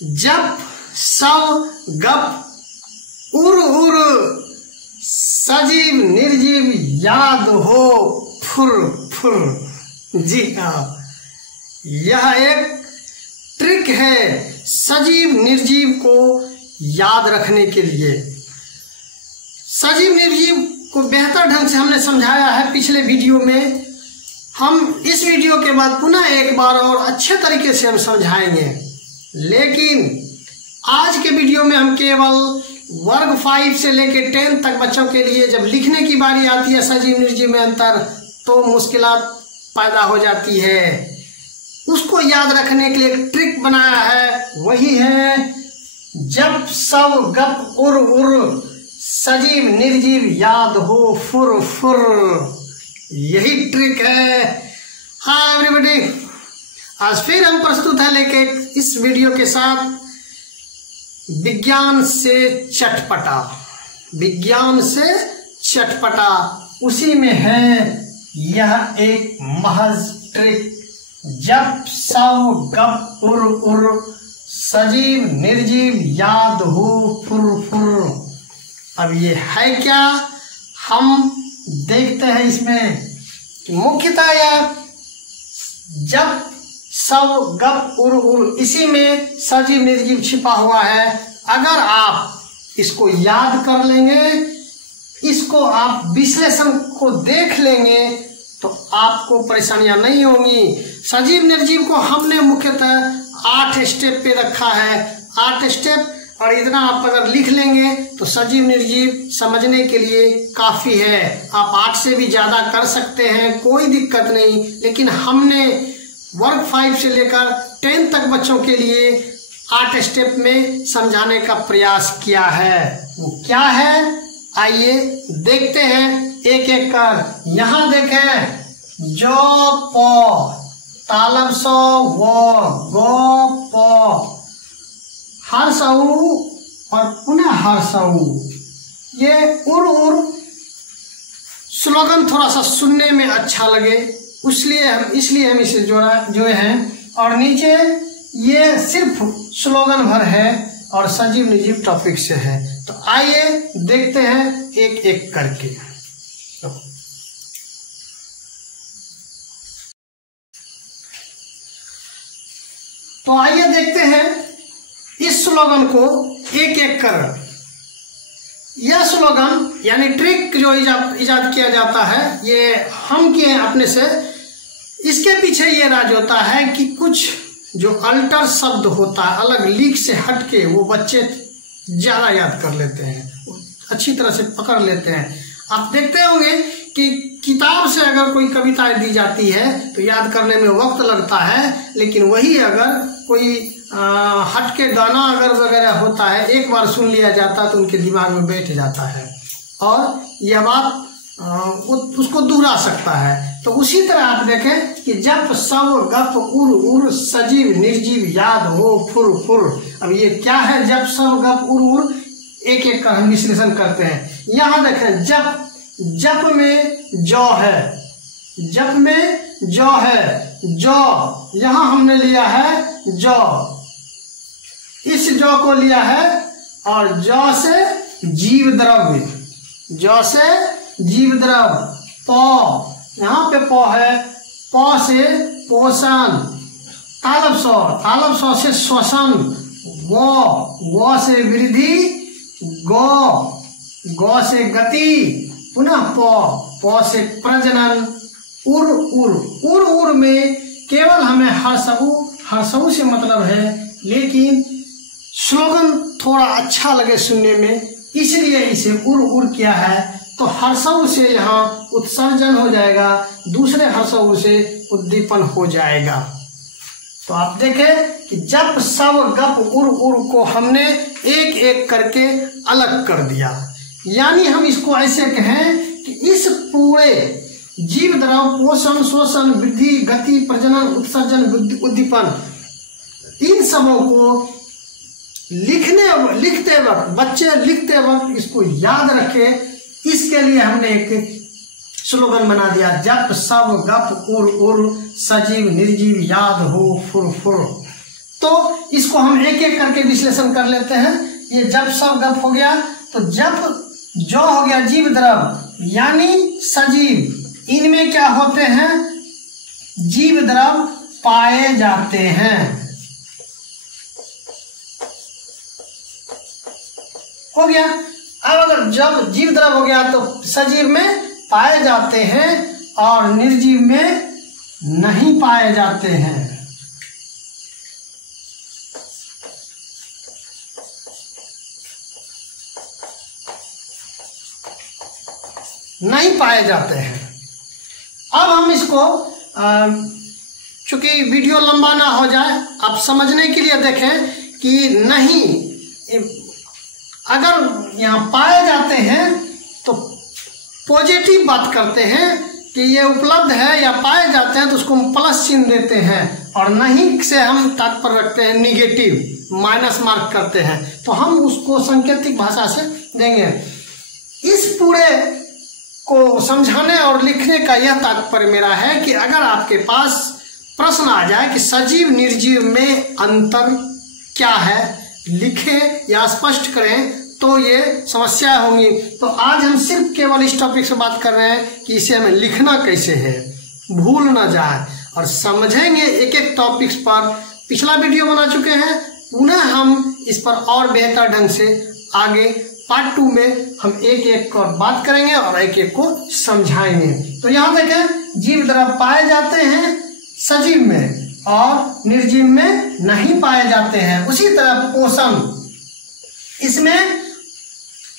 जप सव गप उर उर सजीव निर्जीव याद हो फुर फुर। जी हाँ, यह एक ट्रिक है सजीव निर्जीव को याद रखने के लिए। सजीव निर्जीव को बेहतर ढंग से हमने समझाया है पिछले वीडियो में। हम इस वीडियो के बाद पुनः एक बार और अच्छे तरीके से हम समझाएंगे, लेकिन आज के वीडियो में हम केवल वर्ग 5 से लेकर 10 तक बच्चों के लिए जब लिखने की बारी आती है सजीव निर्जीव में अंतर, तो मुश्किलात पैदा हो जाती है। उसको याद रखने के लिए एक ट्रिक बनाया है, वही है जब सब गप उर उर सजीव निर्जीव याद हो फुर फुर। यही ट्रिक है। हाँ एवरीबॉडी, आज फिर हम प्रस्तुत है लेके इस वीडियो के साथ विज्ञान से चटपटा। विज्ञान से चटपटा, उसी में है यह एक महज ट्रिक, जब सब गप उर उर सजीव निर्जीव याद हो फुर फुर। अब ये है क्या, हम देखते हैं इसमें। मुख्यतः यह जब सब गप उर उर, इसी में सजीव निर्जीव छिपा हुआ है। अगर आप इसको याद कर लेंगे, इसको आप विश्लेषण को देख लेंगे, तो आपको परेशानियां नहीं होंगी। सजीव निर्जीव को हमने मुख्यतः 8 स्टेप पे रखा है, 8 स्टेप, और इतना आप अगर लिख लेंगे तो सजीव निर्जीव समझने के लिए काफी है। आप 8 से भी ज्यादा कर सकते हैं, कोई दिक्कत नहीं, लेकिन हमने वर्ग 5 से लेकर 10 तक बच्चों के लिए 8 स्टेप में समझाने का प्रयास किया है। वो क्या है, आइए देखते हैं एक एक कर। यहाँ देखें, जो पो तालब सो वो गो पो हर्षऊ और पुनः हर्षऊ। ये उर उर स्लोगन थोड़ा सा सुनने में अच्छा लगे, इसलिए हम इसे जोड़े हैं। और नीचे ये सिर्फ स्लोगन भर है और सजीव निर्जीव टॉपिक से है। तो आइए देखते हैं एक एक करके। तो आइए देखते हैं इस स्लोगन को एक एक कर। यह स्लोगन यानी ट्रिक जो इजाद किया जाता है, ये हम किए अपने से। इसके पीछे ये राज होता है कि कुछ जो अल्टर शब्द होता है, अलग लीक से हटके, वो बच्चे ज्यादा याद कर लेते हैं, अच्छी तरह से पकड़ लेते हैं। आप देखते होंगे कि किताब से अगर कोई कविता दी जाती है तो याद करने में वक्त लगता है, लेकिन वही अगर कोई हटके गाना अगर वगैरह होता है, एक बार सुन लिया जाता तो उनके दिमाग में बैठ जाता है और यह बात उसको दोहरा सकता है। तो उसी तरह आप देखें कि जब सब गप उर उर सजीव निर्जीव याद हो फुर फुर। अब ये क्या है जब सब गप उर उर, एक एक का हम विश्लेषण करते हैं। यहाँ देखें, जप में जौ है, जप में जौ है, जौ यहाँ हमने लिया है जौ, इस जौ को लिया है और जौ से जीव द्रव्य, जौ से जीव द्रव्य। पौ, यहाँ पे पौ है, पौ से पोषण। तालब सौ से श्वसन। गौ से वृद्धि, गौ से गति, पुनः पौ से प्रजनन। उर में केवल हमें हर्षऊ से मतलब है, लेकिन स्लोगन थोड़ा अच्छा लगे सुनने में, इसलिए इसे उर किया है। तो हर्षऊ से यहाँ उत्सर्जन हो जाएगा, दूसरे हर्षऊ से उद्दीपन हो जाएगा। तो आप देखें कि जब सब गप उर को हमने एक एक करके अलग कर दिया। यानी हम इसको ऐसे कहें कि इस पूरे जीव द्रव, पोषण, शोषण, वृद्धि, गति, प्रजनन, उत्सर्जन, उद्दीपन, इन सबों को लिखते वक्त, बच्चे लिखते वक्त इसको याद रखे, इसके लिए हमने एक स्लोगन बना दिया, जप सब गप उर उर सजीव निर्जीव याद हो फुर फुर। तो इसको हम एक एक करके विश्लेषण कर लेते हैं। ये जब सब गप हो गया, तो जब जो हो गया जीव द्रव यानी सजीव, इनमें क्या होते हैं, जीव द्रव पाए जाते हैं। हो गया। अब अगर जब जीव द्रव हो गया तो सजीव में पाए जाते हैं और निर्जीव में नहीं पाए जाते हैं। नहीं पाए जाते हैं। अब हम इसको चूंकि वीडियो लंबा ना हो जाए, आप समझने के लिए देखें कि नहीं, अगर यहाँ पाए जाते हैं तो पॉजिटिव बात करते हैं कि ये उपलब्ध है या पाए जाते हैं, तो उसको हम प्लस चिन्ह देते हैं, और नहीं से हम तात्पर्य रखते हैं निगेटिव, माइनस मार्क करते हैं, तो हम उसको सांकेतिक भाषा से देंगे। इस पूरे को समझाने और लिखने का यह तात्पर्य मेरा है कि अगर आपके पास प्रश्न आ जाए कि सजीव निर्जीव में अंतर क्या है, लिखें या स्पष्ट करें, तो ये समस्या होंगी। तो आज हम सिर्फ केवल इस टॉपिक से बात कर रहे हैं कि इसे हमें लिखना कैसे है, भूल ना जाए, और समझेंगे एक एक टॉपिक्स पर। पिछला वीडियो बना चुके हैं, पुनः हम इस पर और बेहतर ढंग से आगे पार्ट 2 में हम एक एक को बात करेंगे और एक एक को समझाएंगे। तो यहाँ देखें, जीव द्रव पाए जाते हैं सजीव में और निर्जीव में नहीं पाए जाते हैं। उसी तरह पोषण, इसमें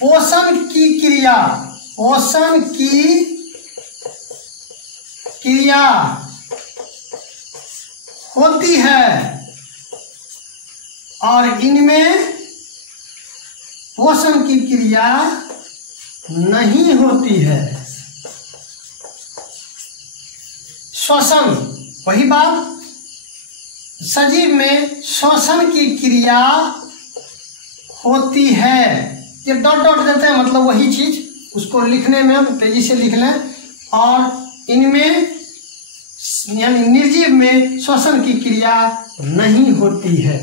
पोषण की क्रिया, पोषण की क्रिया होती है और इनमें पोषण की क्रिया नहीं होती है। श्वसन, वही बात, सजीव में श्वसन की क्रिया होती है। ये डॉट डॉट देते हैं, मतलब वही चीज, उसको लिखने में हम तेजी से लिख लें। और इनमें यानी निर्जीव में श्वसन की क्रिया नहीं होती है।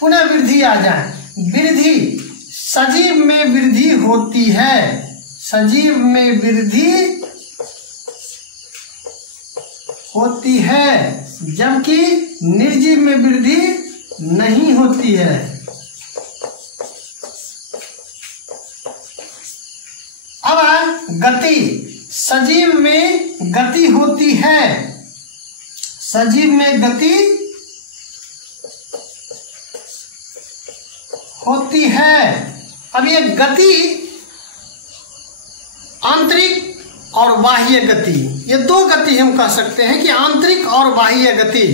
पुनः वृद्धि आ जाए, वृद्धि, सजीव में वृद्धि होती है, सजीव में वृद्धि होती है, जबकि निर्जीव में वृद्धि नहीं होती है। अब गति, सजीव में गति होती है, सजीव में गति होती है। अब ये गति आंतरिक और बाह्य गति, ये दो गति हम कह सकते हैं कि आंतरिक और बाह्य गति।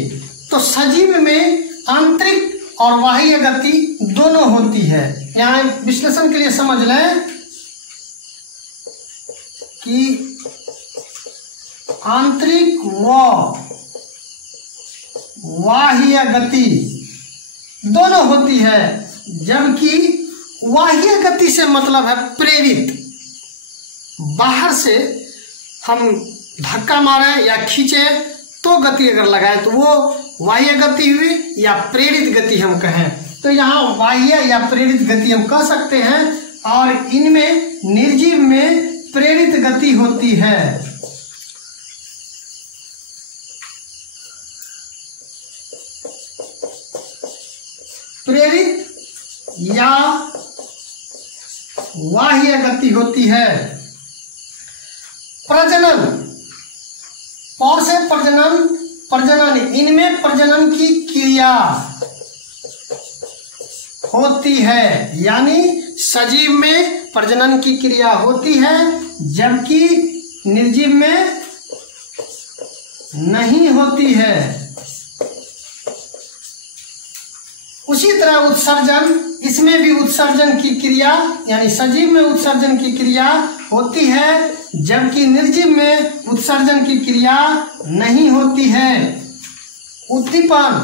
तो सजीव में आंतरिक और बाह्य गति दोनों होती है। यहाँ विश्लेषण के लिए समझ लें कि आंतरिक व बाह्य गति दोनों होती है, जबकि बाह्य गति से मतलब है प्रेरित। बाहर से हम धक्का मारे या खींचे तो गति अगर लगाए तो वो बाह्य गति हुई, या प्रेरित गति हम कहें तो यहाँ बाह्य या प्रेरित गति हम कह सकते हैं। और इनमें निर्जीव में प्रेरित गति होती है। प्रेरित या बाह्य गति होती है। प्रजनन, पौ से प्रजनन, प्रजनन, इनमें प्रजनन की क्रिया होती है, यानी सजीव में प्रजनन की क्रिया होती है, जबकि निर्जीव में नहीं होती है। उसी तरह उत्सर्जन, इसमें भी उत्सर्जन की क्रिया, यानी सजीव में उत्सर्जन की क्रिया होती है, जबकि निर्जीव में उत्सर्जन की क्रिया नहीं होती है। उद्दीपन,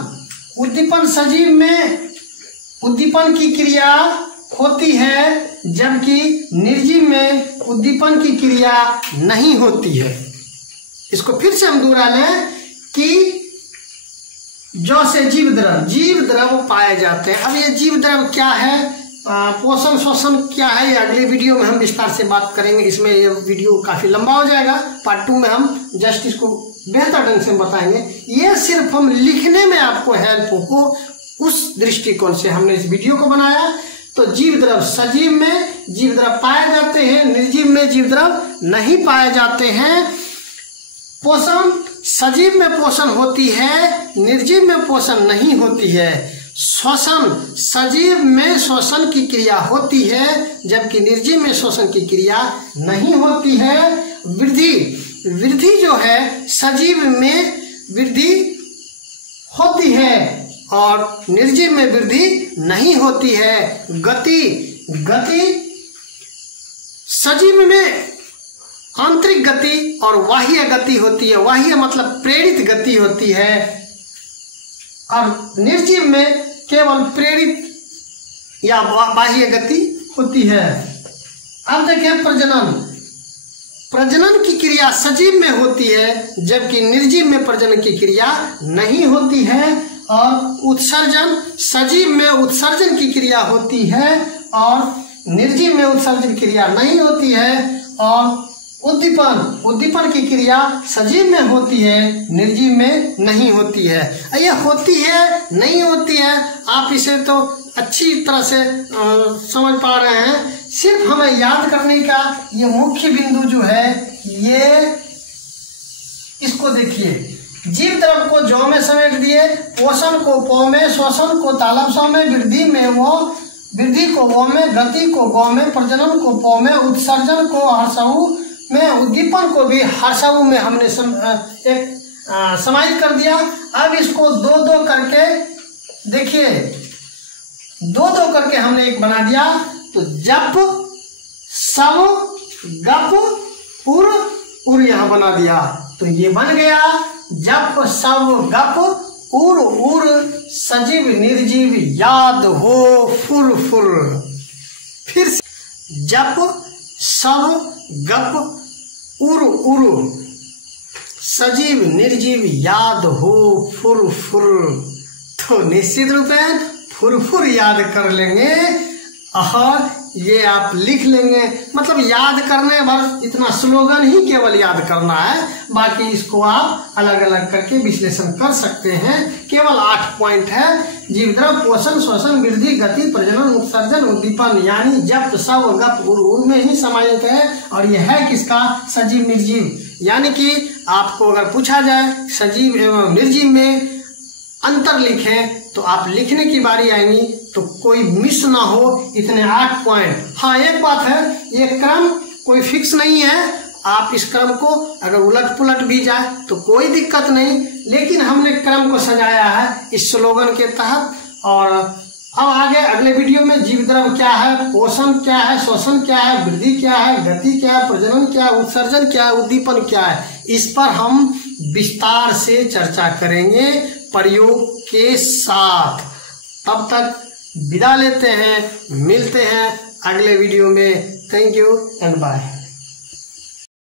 उद्दीपन, सजीव में उद्दीपन की क्रिया होती है, जबकि निर्जीव में उद्दीपन की क्रिया नहीं होती है। इसको फिर से हम दोहरा लें कि जौ से जीव द्रव पाए जाते हैं। अब ये जीव द्रव क्या है, पोषण शोषण क्या है, ये अगले वीडियो में हम विस्तार से बात करेंगे। इसमें ये वीडियो काफी लंबा हो जाएगा, पार्ट 2 में हम जस्ट इसको बेहतर ढंग से बताएंगे। ये सिर्फ हम लिखने में आपको हेल्प हो, उस दृष्टिकोण से हमने इस वीडियो को बनाया। तो जीव द्रव सजीव में जीव द्रव पाए जाते हैं, निर्जीव में जीव द्रव नहीं पाए जाते हैं। पोषण सजीव में पोषण होती है, निर्जीव में पोषण नहीं होती है। श्वसन सजीव में श्वसन की क्रिया होती है, जबकि निर्जीव में श्वसन की क्रिया नहीं होती है। वृद्धि जो है सजीव में वृद्धि होती है और निर्जीव में वृद्धि नहीं होती है। गति सजीव में आंतरिक गति और बाह्य गति होती है। बाह्य मतलब प्रेरित गति होती है और निर्जीव में केवल प्रेरित या बाह्य गति होती है। अब देखें प्रजनन की क्रिया सजीव में होती है, जबकि निर्जीव में प्रजनन की क्रिया नहीं होती है। और उत्सर्जन सजीव में उत्सर्जन की क्रिया होती है और निर्जीव में उत्सर्जन क्रिया नहीं होती है। और उद्दीपन की क्रिया सजीव में होती है, निर्जीव में नहीं होती है। ये होती है नहीं होती है, आप इसे तो अच्छी तरह से समझ पा रहे हैं। सिर्फ हमें याद करने का ये मुख्य बिंदु जो है, ये इसको देखिए। जीव द्रव को जौ में समेट दिए, पोषण को पौ में, श्वसन को तालवसौ में, वृद्धि को वो में, गति को गौ में, प्रजनन को पौ में, उत्सर्जन को हर्षऊ में, उद्दीपन को भी हर्षऊ में हमने समाहित कर दिया। अब इसको दो दो करके देखिए, दो दो करके हमने एक बना दिया। तो जप सव गप उर यहां बना दिया, तो ये बन गया जप सव गप उर सजीव निर्जीव याद हो फुर। फिर जप सव गप उर सजीव निर्जीव याद हो फुर। तो निश्चित रूप में फुर याद कर लेंगे और ये आप लिख लेंगे। मतलब याद करने भर इतना स्लोगन ही केवल याद करना है, बाकी इसको आप अलग अलग करके विश्लेषण कर सकते हैं। केवल 8 पॉइंट है। जीव द्रव पोषण श्वसन वृद्धि गति प्रजनन उत्सर्जन उद्दीपन, यानी जप सव गप उर में ही समाहित है। और यह है किसका, सजीव निर्जीव। यानी कि आपको अगर पूछा जाए सजीव एवं निर्जीव में अंतर लिखें, तो आप लिखने की बारी आएंगी तो कोई मिस ना हो, इतने 8 पॉइंट। हाँ, एक बात है, ये क्रम कोई फिक्स नहीं है। आप इस क्रम को अगर उलट पुलट भी जाए तो कोई दिक्कत नहीं, लेकिन हमने क्रम को सजाया है इस स्लोगन के तहत। और अब आगे अगले वीडियो में जीव द्रव क्या है, पोषण क्या है, श्वसन क्या है, वृद्धि क्या है, गति क्या है, प्रजनन क्या है, उत्सर्जन क्या है, उद्दीपन क्या है, इस पर हम विस्तार से चर्चा करेंगे प्रयोग के साथ। तब तक विदा लेते हैं, मिलते हैं अगले वीडियो में। Thank you and bye.